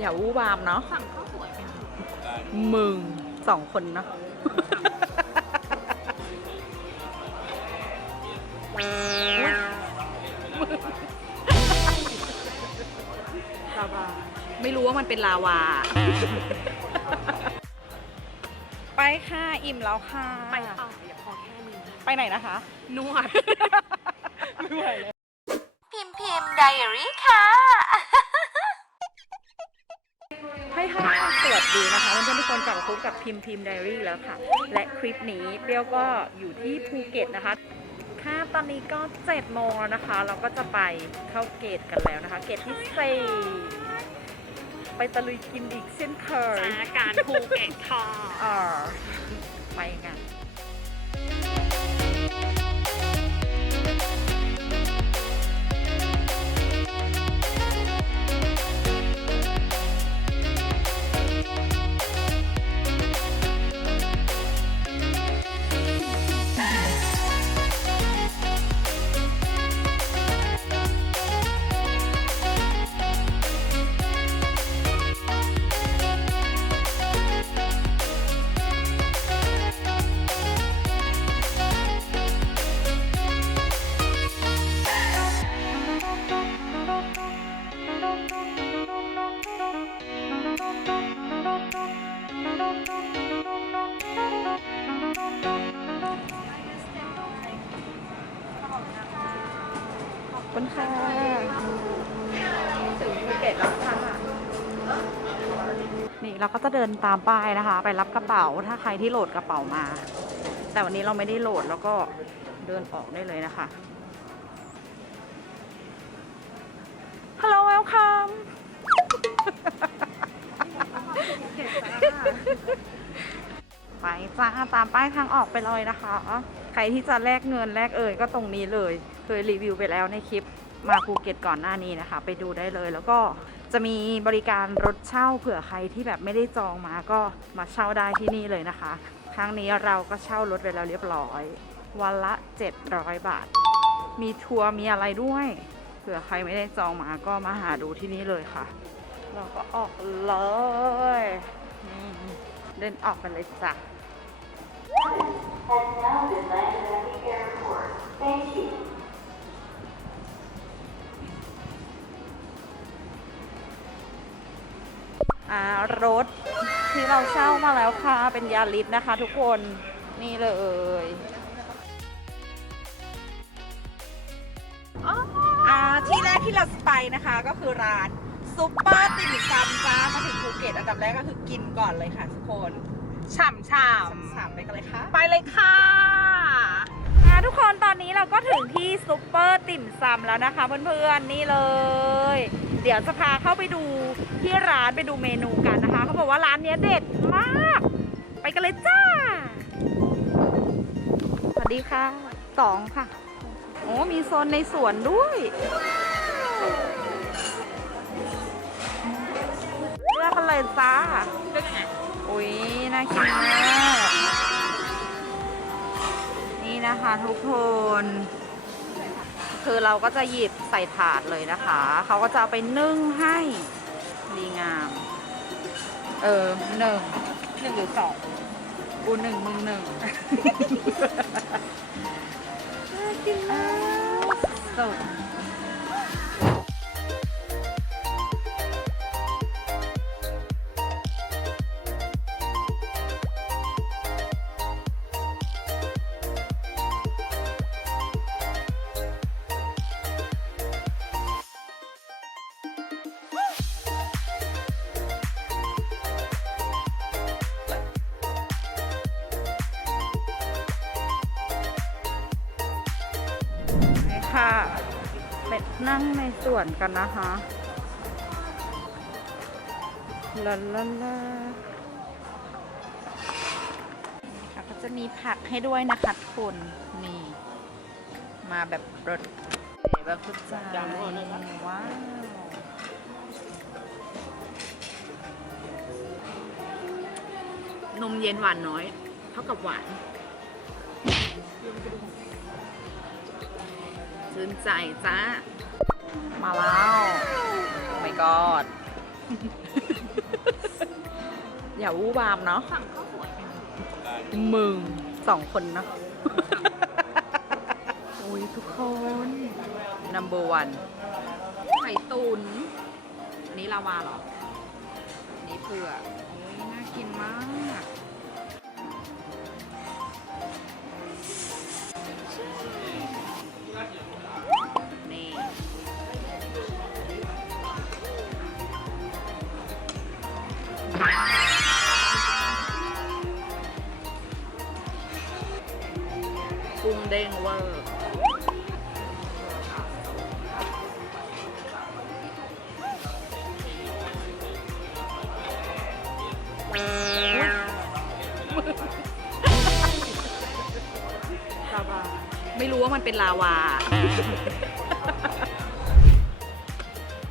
อย่าวู้วามเนาะสั่งข้าวสวยไหมคะมึงสองคนเนาะ ลาวาไม่รู้ว่ามันเป็นลาวา ไปค่ะ อิ่มแล้วค่ะ ไปต่ออย่าพอแค่นี้ไปไหนนะคะ นวด ไม่ไหวแล้ว พิมพ์พิมพ์ไดอารี่ค่ะ สวัสดีนะคะเพื่อนๆทุกคนกลับมาพบกับพิมพ์พิมพ์ไดอารี่แล้วค่ะ และคลิปนี้เปรี้ยวก็อยู่ที่ภูเก็ตนะคะ ค่ะตอนนี้ก็เจ็ดโมงแล้วนะคะ เราก็จะไปเข้าเกตกันแล้วนะคะ เกตที่สี่ไปตะลุยกินอีกเช่นเคยสถานการณ์ภูเก็ตค่ะอ่าไปกัน คุณค่ะถึงภูเก็ตแล้วค่ะ นี่เราก็จะเดินตามป้ายนะคะ ไปรับกระเป๋าถ้าใครที่โหลดกระเป๋ามา แต่วันนี้เราไม่ได้โหลดแล้วก็เดินออกได้เลยนะคะฮัลโหลเวลคัมไปจ้าตามป้ายทางออกไปเลยนะคะ ใครที่จะแลกเงินแลกเอ่ยก็ตรงนี้เลย ยรีวิวไปแล้วในคลิปมาภูเก็ตก่อนหน้านี้นะคะ ไปดูได้เลย แล้วก็จะมีบริการรถเช่าเผื่อใครที่แบบไม่ได้จองมาก็มาเช่าได้ที่นี่เลยนะคะ ครั้งนี้เราก็เช่ารถไปแล้วเรียบร้อย วันละ 700 บาท มีทัวร์มีอะไรด้วยเผื่อใครไม่ได้จองมาก็มาหาดูที่นี่เลยค่ะ เราก็ออกเลยนี่เดินออกไปเลยจ้ะ รถที่เราเช่ามาแล้วค่ะ เป็นยาลิสนะคะทุกคนนี่เลยอ่าที่แรกที่เราไปนะคะก็คือร้านซุปเปอร์ติ่มซำจ้ามาถึงภูเก็ตอันดับแรกก็คือกินก่อนเลยค่ะทุกคน ฉ่ำฉ่สามไปกันเลยค่ะำไปเลยค่ะอ่าทุกคนต อนนี้เราก็ถึงที่ซุปเปอร์ติ่มซำแล้วนะคะเพื่อนๆนี่เลย เดี๋ยวจะพาเข้าไปดูที่ร้านไปดูเมนูกันนะคะ เขาบอกว่าร้านเนี้ยเด็ดมาก ไปกันเลยจ้า สวัสดีค่ะสองค่ะ โอ้มีโซนในสวนด้วยเลือกกันเลยจ้าเลือกยังไงอุ้ยน่ากินมาก นี่นะคะทุกคน คือเราก็จะหยิบใส่ถาดเลยนะคะ เขาก็จะเอาไปนึ่งให้ดีงาม เออหนึ่งหนึ่งหรือสองกูหนึ่งมึงหนึ่งน่ากินมากสุด ค่ะไปนั่งในสวนกันนะคะลาลาลาค่ะก็จะมีผักให้ด้วยนะคะทุกคนนี่ มาแบบรสแบบทุกจานว้าว นมเย็นหวานน้อย เท่ากับหวาน ชื่นใจจ้า มาแล้ว oh my god อย่าวู้วามเนาะสั่งข้าวสวยไปเถอะมึงสองคนเนาะ โอ้ยทุกคน number one ไข่ตุนอันนี้ลาวาเหรอ อันนี้เผือกโอ้ยน่ากินมาก ไม่รู้ว่ามันเป็นลาวา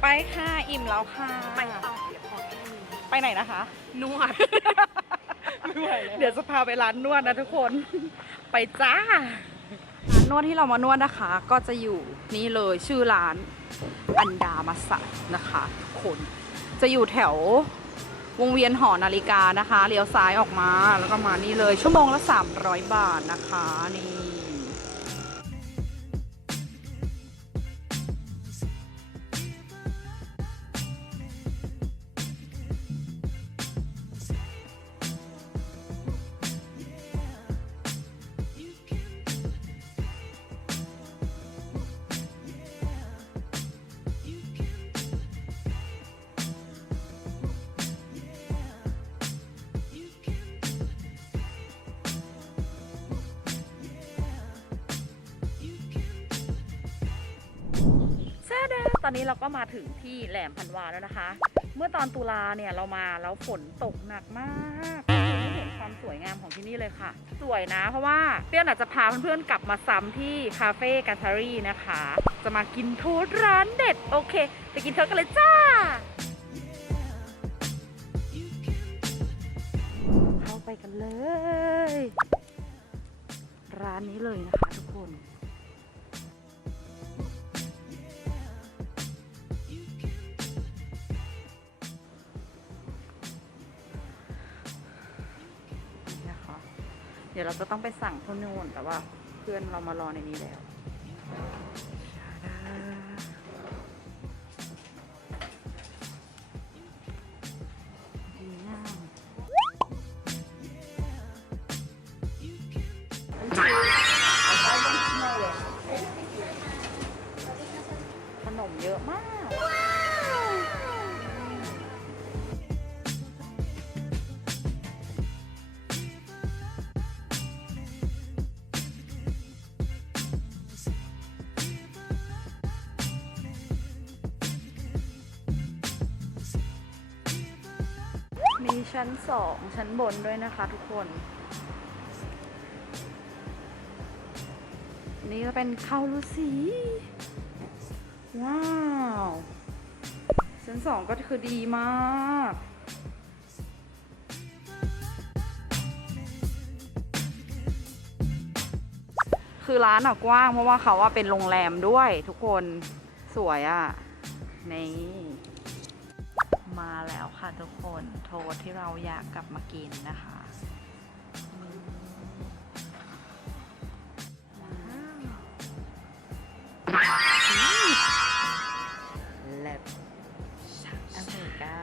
ไปค่ะ อิ่มแล้วค่ะ ไปต่อเดี๋ยวพอแค่นี้ไปไหนนะคะ นวด ไม่ไหวแล้วเดี๋ยวจะพาไปร้านนวดนะทุกคน ไปจ้า ร้านนวดที่เรามานวดนะคะ ก็จะอยู่นี่เลยชื่อร้าน อันดามาสะนะคะทุกคน จะอยู่แถววงเวียนหอนาฬิกานะคะ เลี้ยวซ้ายออกมาแล้วก็มานี่เลยชั่วโมงละ 300 บาทนะคะนี่ ตอนนี้เราก็มาถึงที่แหลมพันวาแล้วนะคะ เมื่อตอนตุลาเนี่ยเรามาแล้วฝนตกหนักมากไม่เห็นความสวยงามของที่นี่เลยค่ะ สวยนะ เพราะว่าเปี้ยนอาจจะพาเพื่อนๆกลับมาซ้ำที่คาเฟ่กาทารีนะคะ จะมากินโทษร้านเด็ด โอเค ไปกินเทอกันเลยจ้าเข้าไปกันเลย ร้านนี้เลยนะคะทุกคน เดี๋ยวเราจะต้องไปสั่งที่นู่นแต่ว่าเพื่อนเรามารอในนี้แล้ว ชั้นสองชั้นบนด้วยนะคะทุกคน นี่ก็เป็นข้าลูสี ว้าว ชั้นสองก็คือดีมากคือร้านอะกว้างเพราะว่าเขาว่าเป็นโรงแรมด้วยทุกคนสวยอะนี่ แล้วค่ะทุกคนโทษที่เราอยากกลับมากินนะคะเล็บอเมริกา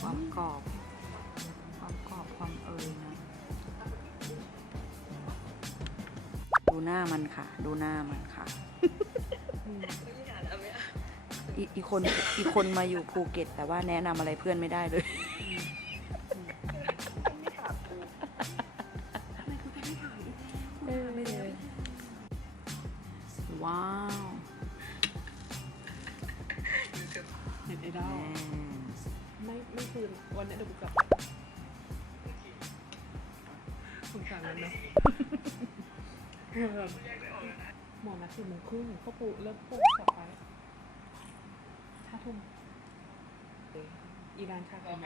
ความกรอบ ความกรอบ ความเอยนะ ดูหน้ามันค่ะ ดูหน้ามันค่ะ อีอีกคนอีกคนมาอยู่ภูเก็ต แต่ว่าแนะนำอะไรเพื่อนไม่ได้เลยเออไม่เลย ว้าวเน็ตไอดอลแม่ไม่ไม่คืนวันนี้เดี๋ยวกูกลับสงสารมันเนาะเออหมอนัดสี่โมงครึ่งก็ปูเลิกปูกลับไปห้า ทุ่มอีรานชากัน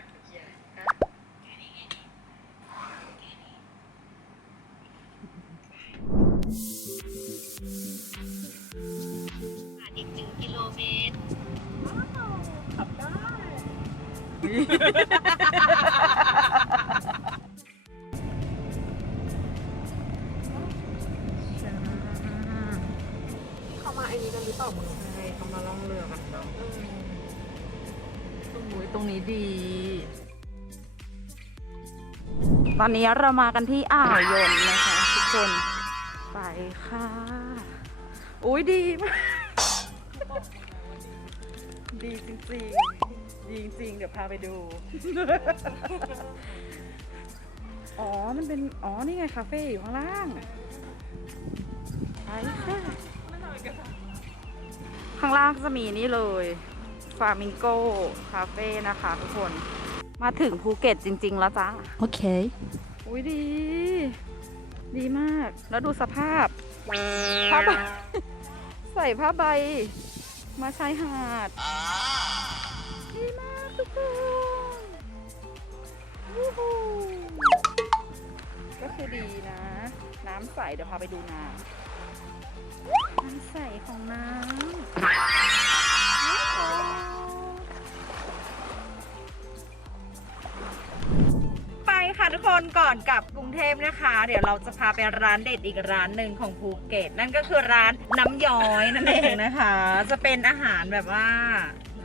อีกหนึ่งกิโลเมตรขับได้ นี้เรามากันที่อ่าวยนนะคะทุกคน ไปค่ะ อุ้ยดีมาก ดีจริงๆ ดีจริงๆ เดี๋ยวพาไปดู อ๋อ มันเป็น อ๋อ นี่ไงคาเฟ่อยู่ข้างล่าง ไปค่ะ ข้างล่างก็จะมีนี่เลยฟามิงโกคาเฟ่นะคะทุกคน มาถึงภูเก็ตจริง ๆ แล้วจ้าโอเค อุ้ยดี ดีมาก แล้วดูสภาพผ้าใบใส่ผ้าใบ มาชายหาด ดีมากทุกคนวู้ฮู้ก็คือดีนะ น้ำใส เดี๋ยวพาไปดูน้ำน้ำใสของน้ำ ไปค่ะทุกคนก่อนกลับกรุงเทพนะคะ เดี๋ยวเราจะพาไปร้านเด็ดอีกร้านหนึ่งของภูเก็ต นั่นก็คือร้านน้ำย้อยนั่นเองนะคะ จะเป็นอาหารแบบว่า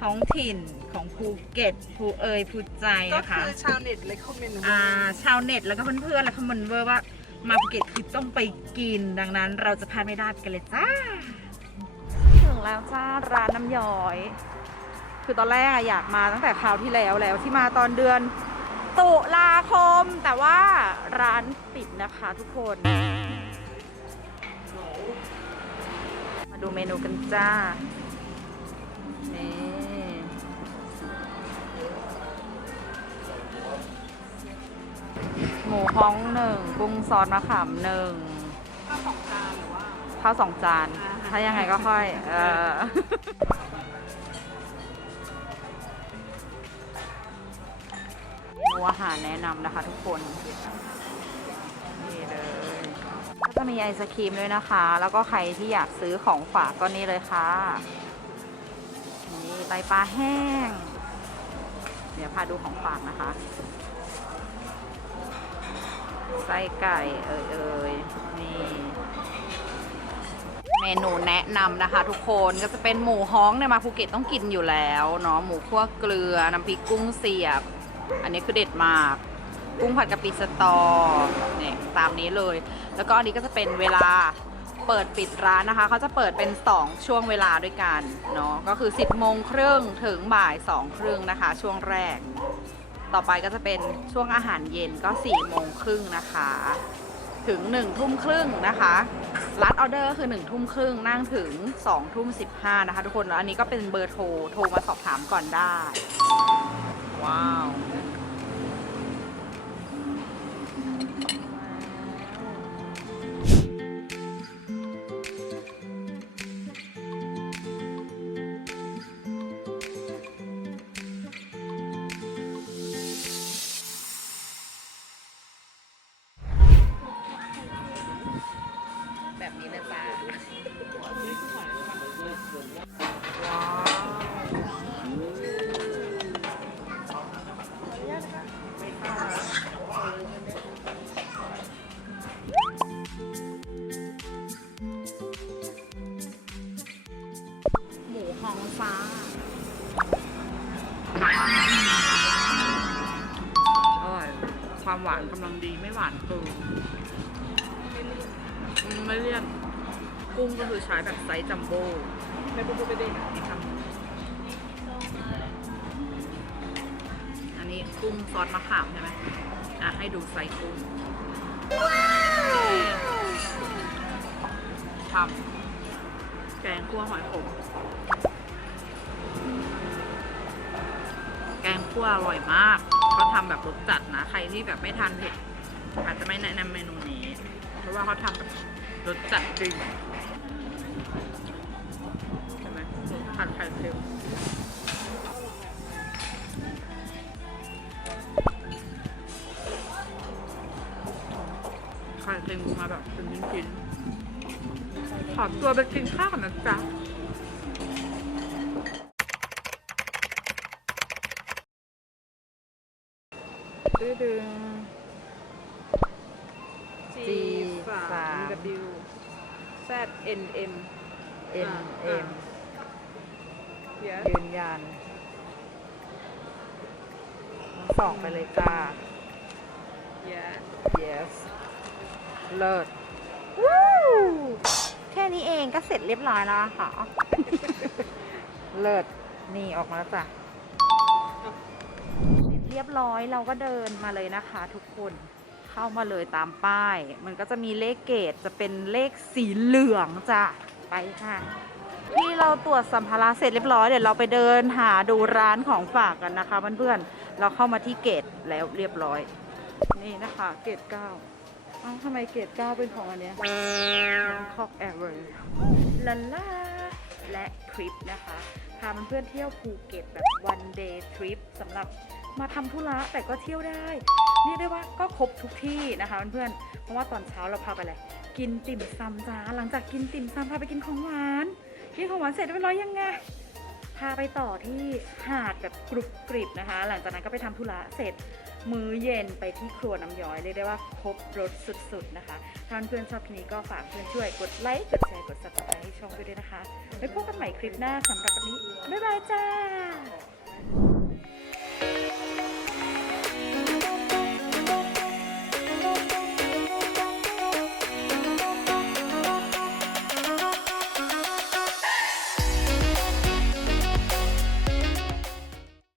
ท้องถิ่นของภูเก็ตภูเอยภูใจก็นะคะ คือชาวเน็ตเลยคอมเมนต์อ่าชาวเน็ตแล้วก็เพื่อนๆแล้วก็มันเวอร์ว่ามาภูเก็ตคือต้องไปกิน ดังนั้นเราจะพลาดไม่ได้ไปกันเลยจ้า ถึงแล้วจ้าร้านน้ำย้อย คือตอนแรกอะอยากมาตั้งแต่คราวที่แล้วแล้วที่มาตอนเดือน ตุลาคม แต่ว่าร้านปิดนะคะทุกคน มาดูเมนูกันจ้า นี่ หมูฮ้องหนึ่งกุ้งซอสมะขามหนึ่งข้าวสองจานหรือว่าข้าวสองจานอ่าถ้ายังไงก็ค่อย เออ เมนูอาหารแนะนำนะคะทุกคน นี่เลย ก็จะมีไอศครีมด้วยนะคะ แล้วก็ใครที่อยากซื้อของฝากก็นี่เลยค่ะ นี่ไตปลาแห้ง เดี๋ยวพาดูของฝากนะคะไส้ไก่เอ่ยเอ่ยนี่ เมนูแนะนำนะคะทุกคนก็จะเป็นหมูฮ้องเนี่ยมาภูเก็ตต้องกินอยู่แล้วเนาะหมูคั่วเกลือน้ำพริกกุ้งเสียบ อันนี้คือเด็ดมาก กุ้งผัดกะปิสตอเนี่ยตามนี้เลย แล้วก็อันนี้ก็จะเป็นเวลาเปิดปิดร้านนะคะ เขาจะเปิดเป็น 2 ช่วงเวลาด้วยกันเนาะก็คือ 10โมงครึ่งถึงบ่าย2ครึ่งนะคะ ช่วงแรก ต่อไปก็จะเป็นช่วงอาหารเย็นก็4โมงครึ่งนะคะ ถึง1ทุ่มครึ่งนะคะรัดออเดอร์คือ1ทุ่มครึ่งนั่งถึง2ทุ่ม15นะคะ ทุกคนแล้วอันนี้ก็เป็นเบอร์โทรโทรมาสอบถามก่อนได้ ว้าว อืมไม่เรียกกุ้งก็คือใช้แบบไซส์จัมโบ้ไปปุ๊บไปเด้งนี่ครับอันนี้กุ้งซอสมะขามใช่ไหมอะให้ดูไซส์กุ้งทำแกงคั่วหอยขมแกงคั่วอร่อยมากเขาทำแบบรสจัดนะ ใครที่แบบไม่ทานเผ็ดอาจจะไม่แนะนำเมนูนี้ เพราะว่าเขาทำแบบ รสจัดจริงใช่ไหมผัดไข่เค็มไข่เค็มมาแบบเป็นชิ้นๆขอตัวไปกินข้าวกันนะจ๊ะ ยวยืนยันทั้งสองไปเลยจ้าเดี๋ยว yes เลิศวู้แค่นี้เองก็เสร็จเรียบร้อยแล้วค่ะ เลิศนี่ออกมาแล้วจ้ะเสร็จเรียบร้อยเราก็เดินมาเลยนะคะทุกคนเข้ามาเลยตามป้าย มันก็จะมีเลขเกตจะเป็นเลขสีเหลืองจ้ะไปค่ะ ที่เราตรวจสัมภาระเสร็จเรียบร้อยเดี๋ยวเราไปเดินหาดูร้านของฝากกันนะคะเพื่อนๆเราเข้ามาที่เกตแล้วเรียบร้อย นี่นะคะเกตเก้าเอ้าทำไมเกตเก้าเป็นของอันเนี้ยคอกแอร์เวอร์ลาล่าและทริปนะคะพาเพื่อนๆเที่ยวภูเก็ตแบบ one day trip สำหรับมาทำธุระแต่ก็เที่ยวได้เรียกได้ว่าก็ครบทุกที่นะคะเพื่อนๆเพราะว่าตอนเช้าเราพาไปอะไรกินติ่มซำจ้าหลังจากกินติ่มซำพาไปกินของหวาน กินของหวานเสร็จเรียบร้อยยังไง พาไปต่อที่หาดแบบกรุบกริบนะคะ หลังจากนั้นก็ไปทำธุระเสร็จมื้อเย็นไปที่ครัวน้ำย้อยเรียกได้ว่าครบรสสุดๆนะคะ ถ้าเพื่อนชอบคลิปนี้ก็ฝากเพื่อนช่วยกดไลค์ กดแชร์ กด subscribe ให้ช่องด้วยด้วยนะคะ ไว้พบกันใหม่คลิปหน้าสำหรับวันนี้ บ๊ายบายจ้า